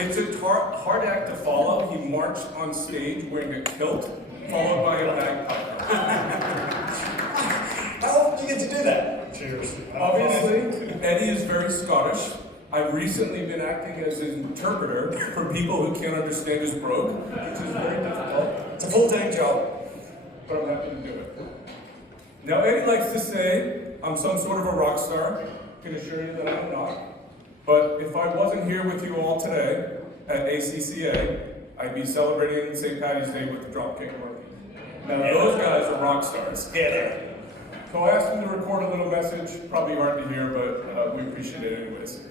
It's a hard act to follow. He marched on stage wearing a kilt, followed by a bagpipe. How often do you get to do that? Cheers. Obviously, Eddie is very Scottish. I've recently been acting as an interpreter for people who can't understand his brogue, which is very difficult. It's a full-time job. But I'm happy to do it. Now, Eddie likes to say I'm some sort of a rock star. I can assure you that I'm not. But if I wasn't here with you all today at ACCA, I'd be celebrating St. Paddy's Day with the Dropkick Murphys. Now, those guys are rock stars. Yeah, there. So I asked him to record a little message, probably hard to hear, but we appreciate it anyways.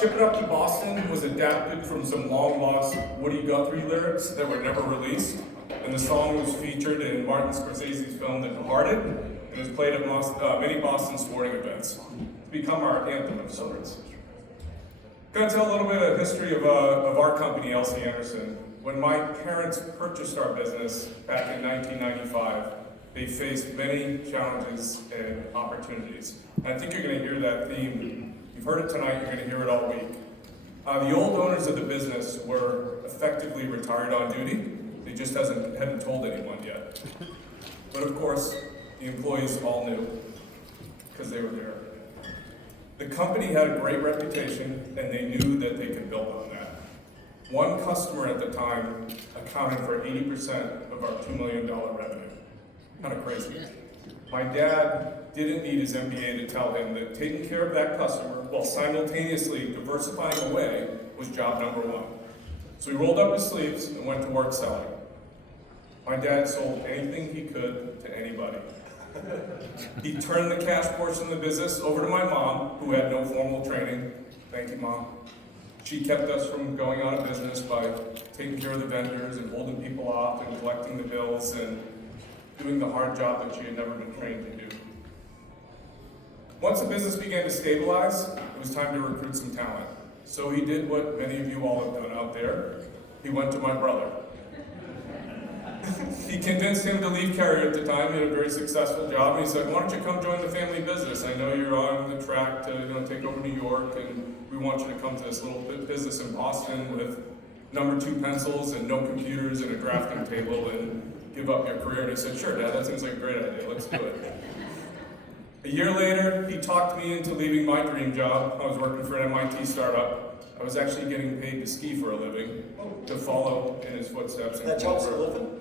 Ship It Up to Boston was adapted from some long-lost Woody Guthrie lyrics that were never released, and the song was featured in Martin Scorsese's film The Departed, and was played at many Boston sporting events. It's become our anthem of sorts. Going to tell a little bit of history of our company, LC Anderson. When my parents purchased our business back in 1995, they faced many challenges and opportunities. And I think you're going to hear that theme. You've heard it tonight, you're going to hear it all week. The old owners of the business were effectively retired on duty. They just hadn't told anyone yet. But of course, the employees all knew, because they were there. The company had a great reputation, and they knew that they could build on that. One customer at the time accounted for 80% of our $2 million revenue. Kind of crazy. My dad didn't need his MBA to tell him that taking care of that customer while simultaneously diversifying away was job number one. So he rolled up his sleeves and went to work selling. My dad sold anything he could to anybody. He turned the cash portion of the business over to my mom, who had no formal training. Thank you, Mom. She kept us from going out of business by taking care of the vendors and holding people off and collecting the bills and doing the hard job that she had never been trained to do. Once the business began to stabilize, it was time to recruit some talent. So he did what many of you all have done out there. He went to my brother. He convinced him to leave Carrier at the time. He had a very successful job, and he said, "Why don't you come join the family business? I know you're on the track to take over New York, and we want you to come to this little business in Boston with number 2 pencils and no computers and a drafting table and give up your career." And he said, "Sure, Dad, that seems like a great idea. Let's do it." A year later, he talked me into leaving my dream job. I was working for an MIT startup. I was actually getting paid to ski for a living, to follow in his footsteps. That job's for a living?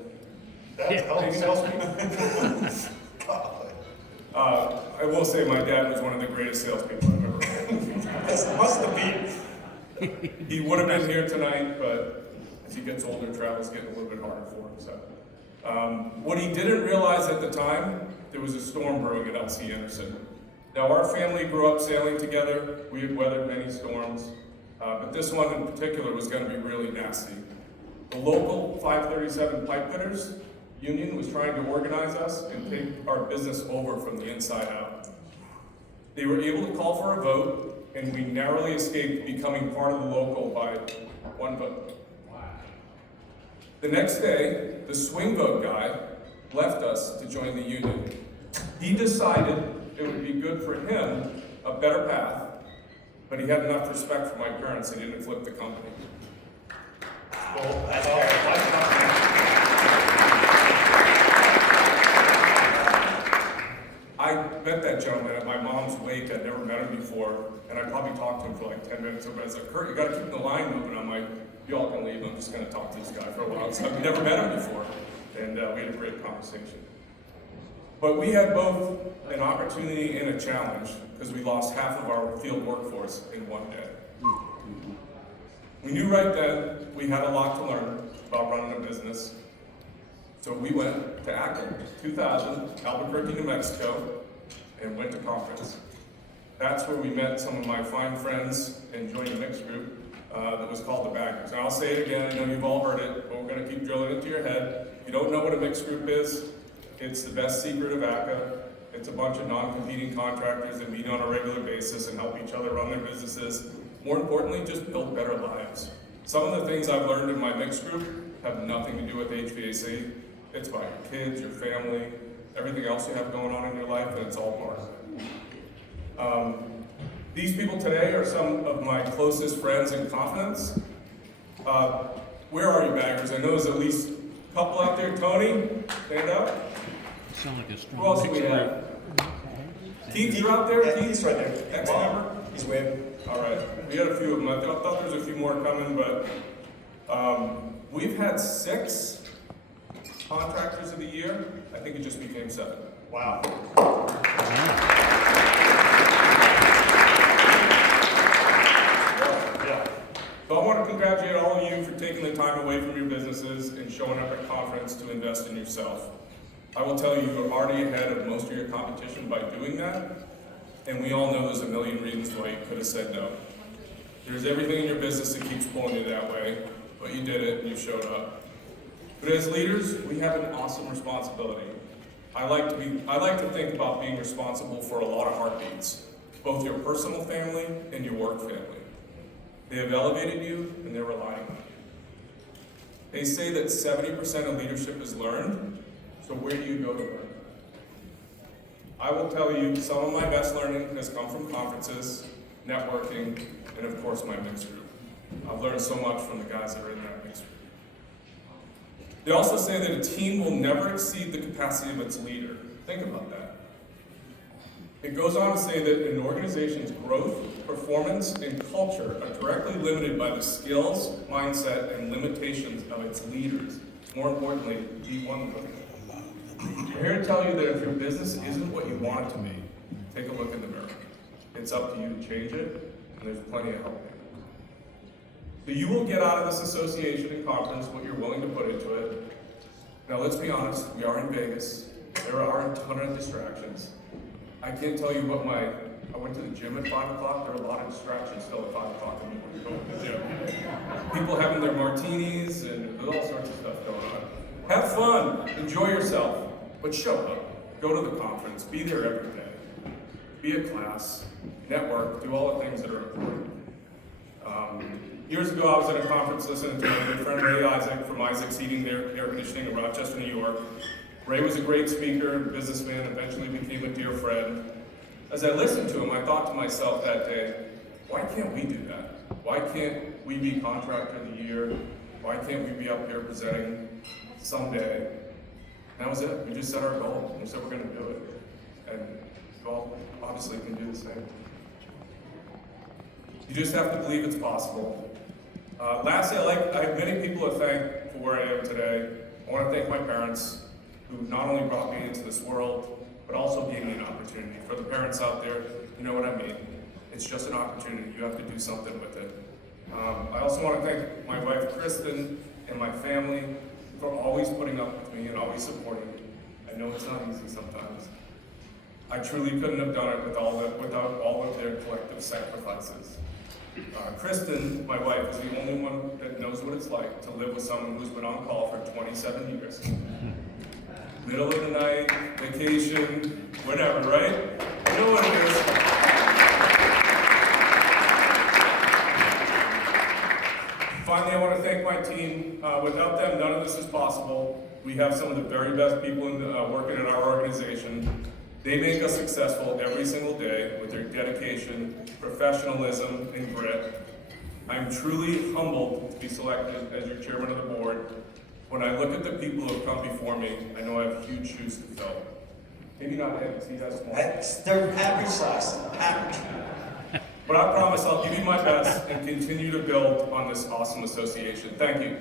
That's helping salespeople. I will say my dad was one of the greatest salespeople I've ever met. This must have been. He would have been here tonight, but as he gets older, travel's getting a little bit harder for him. So, what he didn't realize at the time, there was a storm brewing at LC Anderson. Now, our family grew up sailing together. We had weathered many storms, but this one in particular was going to be really nasty. The local 537 pipe fitters union was trying to organize us and take our business over from the inside out. They were able to call for a vote, and we narrowly escaped becoming part of the local by 1 vote. The next day, the swing vote guy left us to join the union. He decided it would be good for him, a better path, but he had enough respect for my parents, he didn't flip the company. Well, that's all. I met that gentleman at my mom's wake. I'd never met him before, and I probably talked to him for like 10 minutes. But I was like, "Kurt, you gotta keep the line moving." I'm like, "Y'all can leave, I'm just gonna talk to this guy for a while." So I've never met him before, and we had a great conversation. But we had both an opportunity and a challenge, because we lost half of our field workforce in one day. We knew right then we had a lot to learn about running a business. So we went to ACCA 2000, Albuquerque, New Mexico, and went to conference. That's where we met some of my fine friends and joined a mixed group that was called the Baggers. And I'll say it again, I know you've all heard it, but we're going to keep drilling into your head. If you don't know what a mixed group is, it's the best secret of ACCA. It's a bunch of non-competing contractors that meet on a regular basis and help each other run their businesses. More importantly, just build better lives. Some of the things I've learned in my mixed group have nothing to do with HVAC. It's about your kids, your family, everything else you have going on in your life, and it's all part of it. These people today are some of my closest friends and confidants, Where are you, baggers? I know there's at least a couple out there. Tony, stand up. Sound like a strong. Who else do we have? Keith, you're out there? Yeah, Keith? he's right there. Ex-member? He's waving. All right, we had a few of them. I thought there was a few more coming, but we've had 6 contractors of the year. I think it just became 7. Wow. Yeah. So I want to congratulate all of you for taking the time away from your businesses and showing up at conference to invest in yourself. I will tell you, you're already ahead of most of your competition by doing that, and we all know there's a million reasons why you could have said no. There's everything in your business that keeps pulling you that way, but you did it and you showed up. But as leaders, we have an awesome responsibility. I like to think about being responsible for a lot of heartbeats, both your personal family and your work family. They have elevated you and they're relying on you. They say that 70% of leadership is learned, so where do you go to learn? I will tell you, some of my best learning has come from conferences, networking, and of course my mixed group. I've learned so much from the guys that are in that mixed group. They also say that a team will never exceed the capacity of its leader. Think about that. It goes on to say that an organization's growth, performance, and culture are directly limited by the skills, mindset, and limitations of its leaders. More importantly, be one of them. I'm here to tell you that if your business isn't what you want it to be, take a look in the mirror. It's up to you to change it, and there's plenty of help. So you will get out of this association and conference what you're willing to put into it. Now let's be honest, we are in Vegas. There are a ton of distractions. I can't tell you what I went to the gym at 5 o'clock. There are a lot of distractions still at 5 o'clock in the morning going to the gym. People having their martinis and there's all sorts of stuff going on. Have fun, enjoy yourself, but show up. Go to the conference, be there every day. Be at class, network, do all the things that are important. Years ago, I was at a conference listening to my good friend Ray Isaac from Isaac's Heating Air Conditioning in Rochester, New York. Ray was a great speaker, businessman, eventually became a dear friend. As I listened to him, I thought to myself that day, why can't we do that? Why can't we be Contractor of the Year? Why can't we be up here presenting someday? And that was it. We just set our goal. We said we're going to do it. And you all obviously can do the same. You just have to believe it's possible. Lastly, I have many people to thank for where I am today. I want to thank my parents, who not only brought me into this world, but also gave me an opportunity. For the parents out there, you know what I mean. It's just an opportunity. You have to do something with it. I also want to thank my wife, Kristen, and my family for always putting up with me and always supporting me. I know it's not easy sometimes. I truly couldn't have done it without all of their collective sacrifices. Kristen, my wife, is the only one that knows what it's like to live with someone who's been on call for 27 years. Middle of the night, vacation, whatever, right? You know what it is. Finally, I want to thank my team. Without them, none of this is possible. We have some of the very best people working in our organization. They make us successful every single day with their dedication, professionalism, and grit. I'm truly humbled to be selected as your chairman of the board. When I look at the people who have come before me, I know I have huge shoes to fill. Maybe not heavy, see that's small. They're average size, average. But I promise I'll give you my best and continue to build on this awesome association. Thank you.